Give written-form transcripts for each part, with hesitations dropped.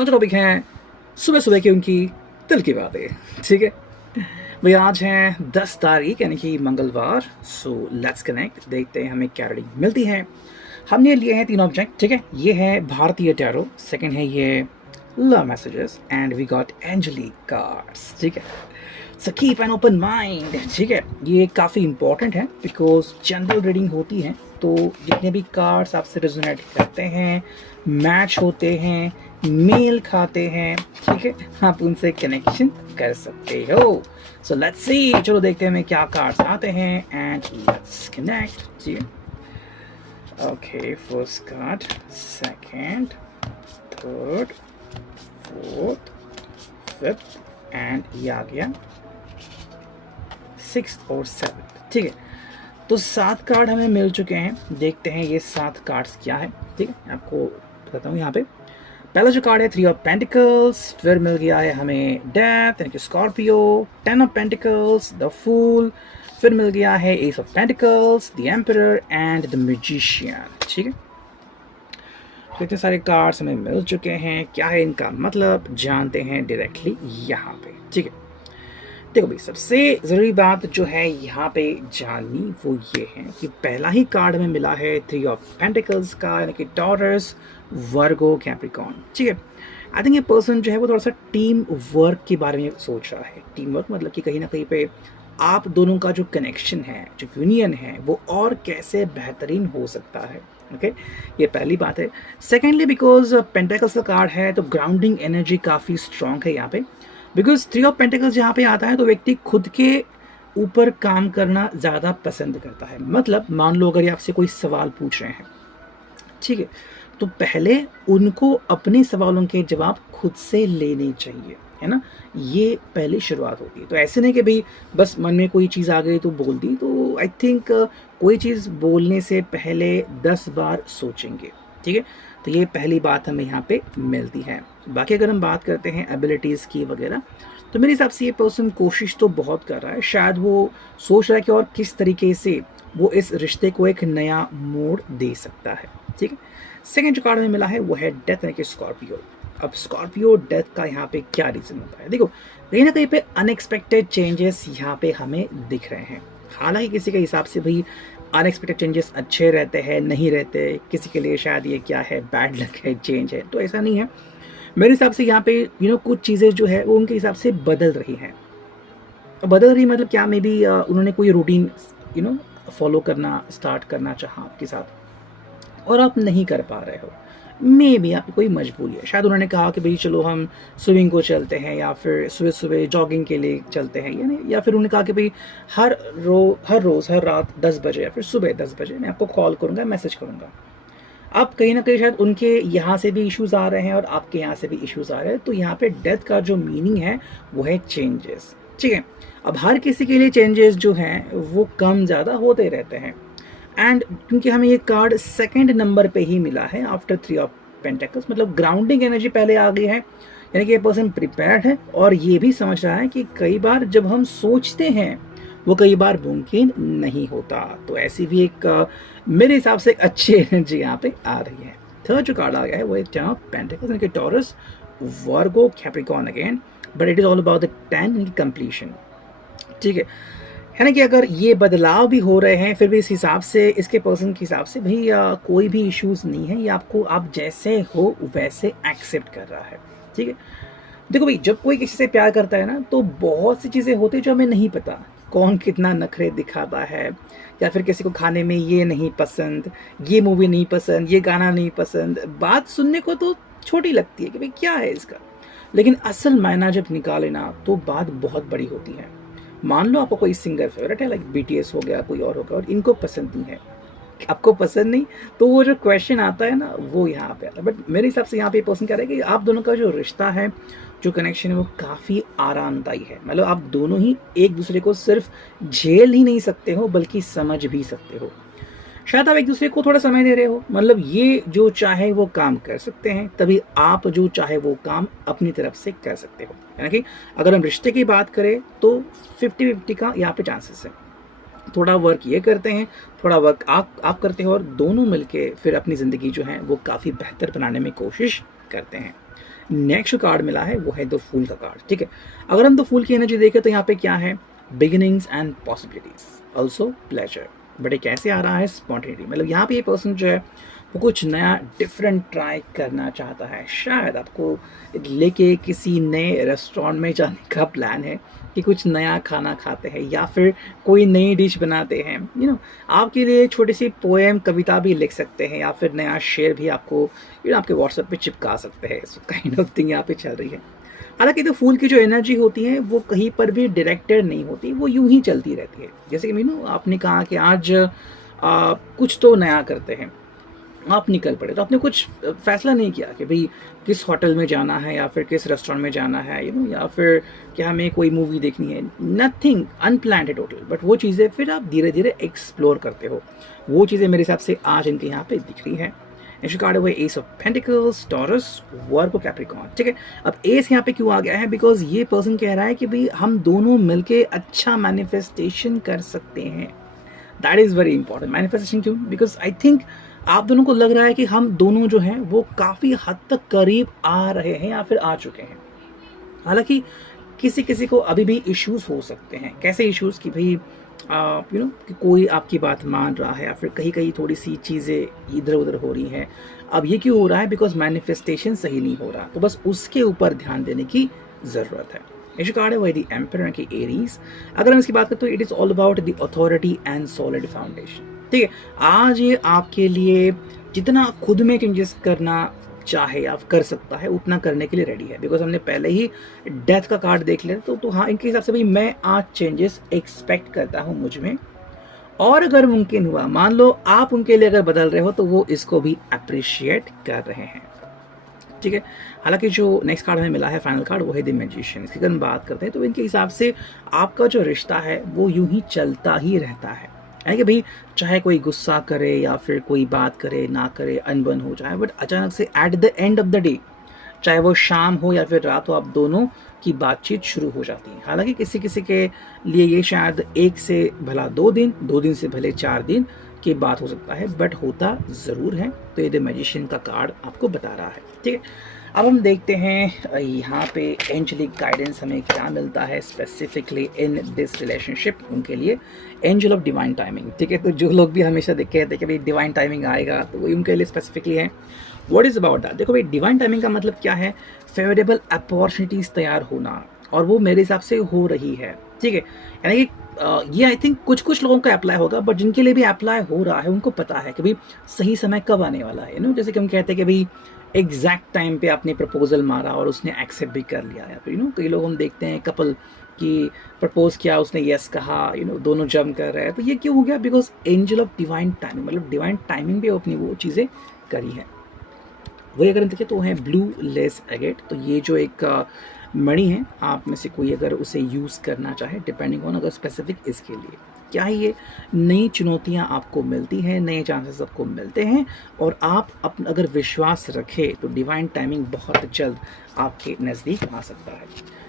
तो आज टॉपिक है सुबह सुबह की उनकी दिल की बातें। ठीक है भाई, आज है 10 तारीख यानी कि मंगलवार। सो लेट्स कनेक्ट, देखते हैं हमें क्या रीडिंग मिलती है। हमने लिए हैं 3 ऑब्जेक्ट। ठीक है, ये है भारतीय टैरो, सेकंड है ये love messages and we got angelic cards. ठीक है, so keep an open mind. ठीक है, ये काफ़ी इंपॉर्टेंट है बिकॉज जनरल रीडिंग होती है, तो जितने भी कार्ड्स आपसे रेजोनेट करते हैं, मैच होते हैं, मेल खाते हैं, ठीक है, आप उनसे कनेक्शन कर सकते हो। सो लेट्स सी, चलो देखते हैं हमें क्या कार्ड्स आते हैं एंड लेट्स कनेक्ट। जी okay, first card, second, third, fourth, fifth and ये आ गया 6th और 7th। ठीक है, तो 7 कार्ड हमें मिल चुके हैं। देखते हैं ये 7 कार्ड्स क्या है। ठीक है, आपको बताता हूँ। यहाँ पे पहला जो कार्ड है 3 ऑफ पेंटिकल्स, फिर मिल गया है हमें डेथ यानी कि Scorpio, 10 of pentacles, the fool, फिर मिल गया है ace of pentacles, the emperor and the magician. ठीक है, तो इतने सारे कार्ड्स हमें मिल चुके हैं। क्या है इनका मतलब, जानते हैं डायरेक्टली यहाँ पे। ठीक है, देखो भाई, सबसे ज़रूरी बात जो है यहाँ पे जाननी वो ये है कि पहला ही कार्ड में मिला है 3 ऑफ पेंटिकल्स का, यानी कि टॉरस, वर्गो, कैप्रिकॉर्न। ठीक है, आई थिंक ये पर्सन जो है वो थोड़ा सा टीम वर्क के बारे में सोच रहा है। टीम वर्क मतलब कि कहीं ना कहीं पे आप दोनों का जो कनेक्शन है, जो यूनियन है, वो और कैसे बेहतरीन हो सकता है। ओके, ये पहली बात है। सेकेंडली, बिकॉज पेंटिकल्स का कार्ड है तो ग्राउंडिंग एनर्जी काफ़ी स्ट्रांग है यहाँ पे। बिकॉज 3 ऑफ पेंटिकल्स जहाँ पे आता है तो व्यक्ति खुद के ऊपर काम करना ज़्यादा पसंद करता है। मतलब मान लो अगर ये आपसे कोई सवाल पूछ रहे हैं, ठीक है, तो पहले उनको अपने सवालों के जवाब खुद से लेने चाहिए, है ना। ये पहली शुरुआत होती है। तो ऐसे नहीं कि भाई बस मन में कोई चीज़ आ गई तो बोल दी। तो आई थिंक कोई चीज़ बोलने से पहले 10 बार सोचेंगे। ठीक है, तो ये पहली बात हमें यहाँ पे मिलती है। बाकी अगर हम बात करते हैं एबिलिटीज़ की वगैरह, तो मेरे हिसाब से ये पर्सन कोशिश तो बहुत कर रहा है। शायद वो सोच रहा है कि और किस तरीके से वो इस रिश्ते को एक नया मोड़ दे सकता है। ठीक है, सेकेंड जो कार्ड में मिला है वो है डेथ यानी कि स्कॉर्पियो। अब स्कॉर्पियो डेथ का यहाँ पे क्या रीज़न होता है, देखो कहीं ना कहीं पे अनएक्सपेक्टेड चेंजेस यहाँ पे हमें दिख रहे हैं। हालांकि किसी के हिसाब से भाई अनएक्सपेक्टेड चेंजेस अच्छे रहते हैं, नहीं रहते, किसी के लिए शायद ये क्या है, बैड लक है, चेंज है, तो ऐसा नहीं है। मेरे हिसाब से यहाँ पे कुछ चीज़ें जो है वो उनके हिसाब से बदल रही हैं। बदल रही मतलब क्या, मे बी उन्होंने कोई रूटीन फॉलो करना स्टार्ट करना चाहा आपके साथ और आप नहीं कर पा रहे हो। मे बी आपकी कोई मजबूरी है। शायद उन्होंने कहा कि भाई चलो हम स्विमिंग को चलते हैं, या फिर सुबह सुबह जॉगिंग के लिए चलते हैं, या फिर उन्होंने कहा कि भाई हर रोज़ हर रात 10 बजे या फिर सुबह 10 बजे मैं आपको कॉल करूँगा, मैसेज करूँगा। अब कहीं ना कहीं शायद उनके यहाँ से भी इश्यूज़ आ रहे हैं और आपके यहाँ से भी इश्यूज़ आ रहे हैं। तो यहाँ पे डेथ का जो मीनिंग है वो है चेंजेस। ठीक है, अब हर किसी के लिए चेंजेस जो हैं वो कम ज़्यादा होते रहते हैं। एंड क्योंकि हमें ये कार्ड सेकंड नंबर पे ही मिला है आफ्टर 3 ऑफ पेंटिकल्स, मतलब ग्राउंडिंग एनर्जी पहले आ गई है, यानी कि ये पर्सन प्रिपेयर्ड है और ये भी समझ रहा है कि कई बार जब हम सोचते हैं वो कई बार मुमकिन नहीं होता। तो ऐसी भी एक मेरे हिसाब से एक अच्छी एनर्जी यहाँ पे आ रही है। थर्ड जो कार्ड आ गया है वो है 10 ऑफ पेंटिकल्स, यानी कि taurus, Virgo, Capricorn again, but it is all about the 10 यानी कि कंप्लीशन। ठीक है ना, कि अगर ये बदलाव भी हो रहे हैं फिर भी इस हिसाब से, इसके पर्सन के हिसाब से भाई कोई भी इश्यूज नहीं है, ये आपको आप जैसे हो वैसे एक्सेप्ट कर रहा है। ठीक है, देखो भाई जब कोई किसी से प्यार करता है ना तो बहुत सी चीज़ें होती है जो हमें नहीं पता, कौन कितना नखरे दिखाता है, या फिर किसी को खाने में ये नहीं पसंद, ये मूवी नहीं पसंद, ये गाना नहीं पसंद। बात सुनने को तो छोटी लगती है कि भाई क्या है इसका, लेकिन असल मायना जब निकाले ना तो बात बहुत बड़ी होती है। मान लो आपको कोई सिंगर फेवरेट है, लाइक BTS हो गया, कोई और होगा, और इनको पसंद नहीं है, आपको पसंद नहीं, तो वो जो क्वेश्चन आता है ना वो यहाँ पे आता है। बट मेरे हिसाब से यहाँ पे पर्सन कह रहा है कि आप दोनों का जो रिश्ता है, जो कनेक्शन है वो काफ़ी आरामदायी है। मतलब आप दोनों ही एक दूसरे को सिर्फ झेल ही नहीं सकते हो बल्कि समझ भी सकते हो। शायद आप एक दूसरे को थोड़ा समय दे रहे हो, मतलब ये जो चाहे वो काम कर सकते हैं, तभी आप जो चाहे वो काम अपनी तरफ से कर सकते हो। यानी कि अगर हम रिश्ते की बात करें तो 50-50 का यहाँ पे चांसेस है। थोड़ा वर्क ये करते हैं, थोड़ा वर्क आप करते हो, और दोनों मिलके फिर अपनी ज़िंदगी जो है वो काफ़ी बेहतर बनाने में कोशिश करते हैं। नेक्स्ट कार्ड मिला है वो है द फूल का कार्ड, ठीक है। अगर हम द फूल की एनर्जी देखें तो यहाँ पे क्या है, beginnings and possibilities, also pleasure, but ये कैसे आ रहा है, स्पॉन्टेनिटी। मतलब यहाँ पे ये पर्सन जो है वो कुछ नया डिफरेंट ट्राई करना चाहता है। शायद आपको लेके किसी नए रेस्टोरेंट में जाने का प्लान है कि कुछ नया खाना खाते हैं या फिर कोई नई डिश बनाते हैं, आपके लिए छोटी सी पोएम कविता भी लिख सकते हैं या फिर नया शेर भी आपको आपके व्हाट्सएप पे चिपका सकते हैं। सो काइंड ऑफ थिंग यहाँ पे चल रही है। हालांकि तो फूल की जो एनर्जी होती है वो कहीं पर भी डायरेक्टेड नहीं होती, वो यूं ही चलती रहती है। जैसे कि आपने कहा कि आज कुछ तो नया करते हैं, आप निकल पड़े, तो आपने कुछ फैसला नहीं किया कि भाई किस होटल में जाना है या फिर किस रेस्टोरेंट में जाना है, या फिर क्या हमें कोई मूवी देखनी है, नथिंग अनप्लान्ड है टोटल। बट वो चीज़ें फिर आप धीरे धीरे एक्सप्लोर करते हो, वो चीज़ें मेरे हिसाब से आज इनके यहाँ पे दिख रही है। कार्ड हुए S of pentacles, taurus, Virgo, Capricorn, ठीक है। अब एस यहाँ पे क्यों आ गया है, बिकॉज ये पर्सन कह रहा है कि भाई हम दोनों मिलके अच्छा मैनिफेस्टेशन कर सकते हैं। That is very important. Manifestation क्यों, बिकॉज आई थिंक आप दोनों को लग रहा है कि हम दोनों जो हैं वो काफ़ी हद तक करीब आ रहे हैं या फिर आ चुके हैं। हालांकि किसी किसी को अभी भी इश्यूज हो सकते हैं। कैसे इश्यूज कि भाई कि कोई आपकी बात मान रहा है या फिर कहीं कहीं थोड़ी सी चीज़ें इधर उधर हो रही हैं। अब ये क्यों हो रहा है, बिकॉज मैनिफेस्टेशन सही नहीं हो रहा, तो बस उसके ऊपर ध्यान देने की ज़रूरत है। नेक्स्ट कार्ड है वही द एम्परर की एरीज। अगर हम इसकी बात करें तो it is all about the authority and solid foundation, ठीक है। आज ये आपके लिए जितना खुद में चेंजेस करना चाहे आप कर सकता है, उतना करने के लिए रेडी है। बिकॉज हमने पहले ही डेथ का कार्ड देख लिया, तो हाँ, इनके हिसाब से भाई मैं आज चेंजेस एक्सपेक्ट करता हूँ मुझ में, और अगर मुमकिन हुआ, मान लो आप उनके लिए अगर बदल रहे हो, तो वो इसको भी अप्रिशिएट कर रहे हैं, ठीक है। हालांकि जो नेक्स्ट कार्ड हमें मिला है, फाइनल कार्ड, वो है द मैजिशियन। इसकी अगर हम बात करते हैं तो इनके हिसाब से आपका जो रिश्ता है वो यूं ही चलता ही रहता है। यानी कि भाई चाहे कोई गुस्सा करे या फिर कोई बात करे ना करे, अनबन हो जाए, बट अचानक से at the end of the day, चाहे वो शाम हो या फिर रात हो, आप दोनों की बातचीत शुरू हो जाती है। हालांकि किसी किसी के लिए ये शायद 1 से भला 2 दिन, 2 दिन से भले 4 दिन की बात हो सकता है, बट होता ज़रूर है। तो ये द मैजिशियन का कार्ड आपको बता रहा है, ठीक है। अब हम देखते हैं यहाँ पे एंजलिक गाइडेंस हमें क्या मिलता है स्पेसिफिकली इन दिस रिलेशनशिप उनके लिए। एंजल ऑफ डिवाइन टाइमिंग, ठीक है। तो जो लोग भी हमेशा देख कहते हैं कि भाई डिवाइन टाइमिंग आएगा, तो वही उनके लिए स्पेसिफिकली है। व्हाट इज़ अबाउट दैट, देखो भाई डिवाइन टाइमिंग का मतलब क्या है, फेवरेबल अपॉर्चुनिटीज़ तैयार होना, और वो मेरे हिसाब से हो रही है, ठीक है। यानी कि ये आई थिंक कुछ कुछ लोगों का अप्लाई होगा, बट जिनके लिए भी अप्लाई हो रहा है उनको पता है कि भाई सही समय कब आने वाला है। जैसे कि हम कहते हैं कि भाई एग्जैक्ट टाइम पे आपने प्रपोजल मारा और उसने एक्सेप्ट भी कर लिया, या फिर कई लोग हम देखते हैं कपल की प्रपोज किया, उसने यस कहा, दोनों जम कर रहे हैं। तो ये क्यों हो गया, because angel of divine timing, मतलब डिवाइन टाइमिंग पे अपनी वो चीज़ें करी है। वही अगर हम देखें तो है ब्लू लेस एगेट। तो ये जो एक मणि है, आप में से कोई अगर उसे यूज़ करना चाहे, डिपेंडिंग ऑन अगर स्पेसिफिक इसके लिए क्या है, ये नई चुनौतियां आपको मिलती हैं, नए चांसेस आपको मिलते हैं, और आप अपना अगर विश्वास रखें तो डिवाइन टाइमिंग बहुत जल्द आपके नज़दीक आ सकता है।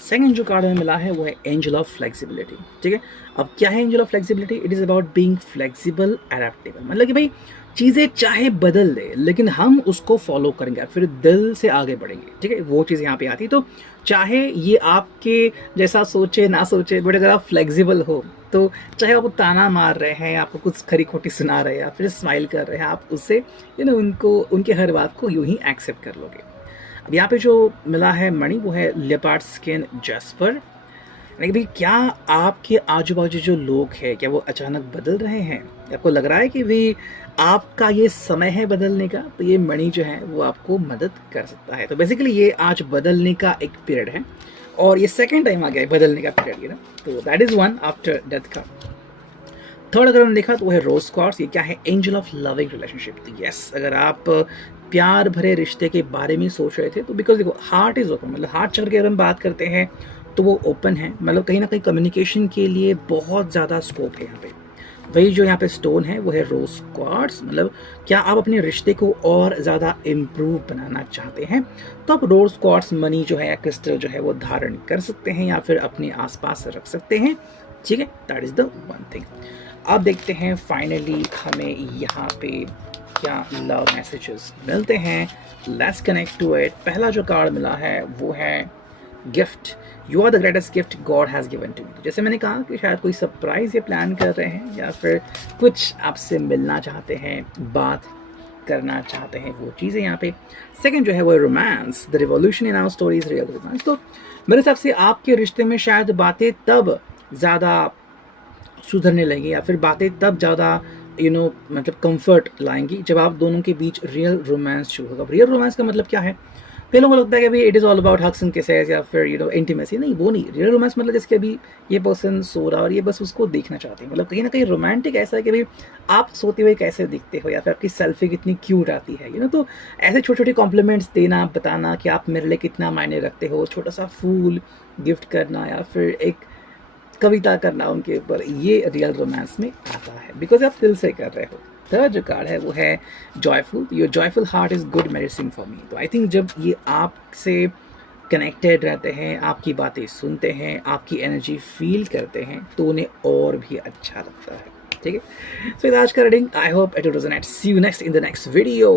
सेकंड जो कार्ड हमें मिला है वो है एंजल ऑफ फ्लेक्सिबिलिटी, ठीक है। अब क्या है angel of flexibility, it is about being flexible, adaptable. मतलब कि भाई चीज़ें चाहे बदल दे, लेकिन हम उसको फॉलो करेंगे, फिर दिल से आगे बढ़ेंगे, ठीक है। वो चीज़ यहाँ पे आती है। तो चाहे ये आपके जैसा सोचे ना सोचे, बट अगर आप फ्लेक्सिबल हो, तो चाहे आप ताना मार रहे हैं, आपको कुछ खरी खोटी सुना रहे हैं या फिर स्माइल कर रहे हैं, आप उससे उनको उनके हर बात को यूं ही एक्सेप्ट कर लोगे। अब यहाँ पे जो मिला है मणि वो है लेपर्ड स्किन जैस्पर। यानी कि भाई क्या आपके आजू बाजू जो लोग हैं, क्या वो अचानक बदल रहे हैं, आपको लग रहा है कि भाई आपका ये समय है बदलने का, तो ये मणि जो है वो आपको मदद कर सकता है। तो बेसिकली ये आज बदलने का एक पीरियड है, और ये सेकेंड टाइम आ गया है बदलने का पीरियड, तो that is one after death का। थर्ड अगर हमने देखा तो वो है रोज क्वार्ट्स। ये क्या है, एंजल ऑफ लविंग रिलेशनशिप। तो यस, अगर आप प्यार भरे रिश्ते के बारे में सोच रहे थे, तो बिकॉज देखो हार्ट इज ओपन, मतलब हार्ट चक्र की अगर हम बात करते हैं तो वो ओपन है, मतलब कहीं ना कहीं कम्युनिकेशन के लिए बहुत ज़्यादा स्कोप है यहाँ पे। वही जो यहाँ पे स्टोन है वो है रोज क्वार्ट्स। मतलब क्या आप अपने रिश्ते को और ज़्यादा इम्प्रूव बनाना चाहते हैं, तो आप रोज क्वार्ट्स मनी जो है या क्रिस्टल जो है वो धारण कर सकते हैं या फिर अपने आसपास रख सकते हैं, ठीक है। That is the one thing. अब देखते हैं फाइनली हमें यहाँ पे क्या लव मैसेजेस मिलते हैं। Let's connect to it. पहला जो कार्ड मिला है वो है gift. You are the greatest gift God has given to me. जैसे मैंने कहा कि शायद कोई सरप्राइज़ ये प्लान कर रहे हैं या फिर कुछ आपसे मिलना चाहते हैं, बात करना चाहते हैं, वो चीज़ें यहाँ पे। सेकंड जो है वो romance. The revolution in our stories real romance. तो मेरे हिसाब से आपके रिश्ते में शायद बातें तब ज़्यादा सुधरने लगेंगी या फिर बातें तब ज़्यादा मतलब कंफर्ट लाएंगी जब आप दोनों के बीच रियल रोमांस शुरू होगा। रियल रोमांस का मतलब क्या है? कई लोगों को लगता है कि अभी it is all about hugs and kisses या फिर इंटीमेसी। नहीं, वो नहीं। रियल रोमांस मतलब जैसे कि अभी ये पर्सन सो रहा और ये बस उसको देखना चाहते हैं। मतलब कहीं ना कहीं रोमांटिक ऐसा है कि भाई आप सोते हुए कैसे दिखते हो या फिर आपकी सेल्फी कितनी क्यूट आती है तो ऐसे छोटे छोटे कॉम्प्लीमेंट्स देना, बताना कि आप मेरे लिए कितना मायने रखते हो, छोटा सा फूल गिफ्ट करना या फिर एक कविता करना उनके ऊपर, ये रियल रोमांस में आता है बिकॉज आप दिल से कर रहे हो। थर्ड जो कार्ड है वो है joyful. Your joyful heart is good medicine for me. तो आई थिंक जब ये आपसे कनेक्टेड रहते हैं, आपकी बातें सुनते हैं, आपकी एनर्जी फील करते हैं तो उन्हें और भी अच्छा लगता है। ठीक है, सो आज का reading I hope it will resonate. See you next in the next video.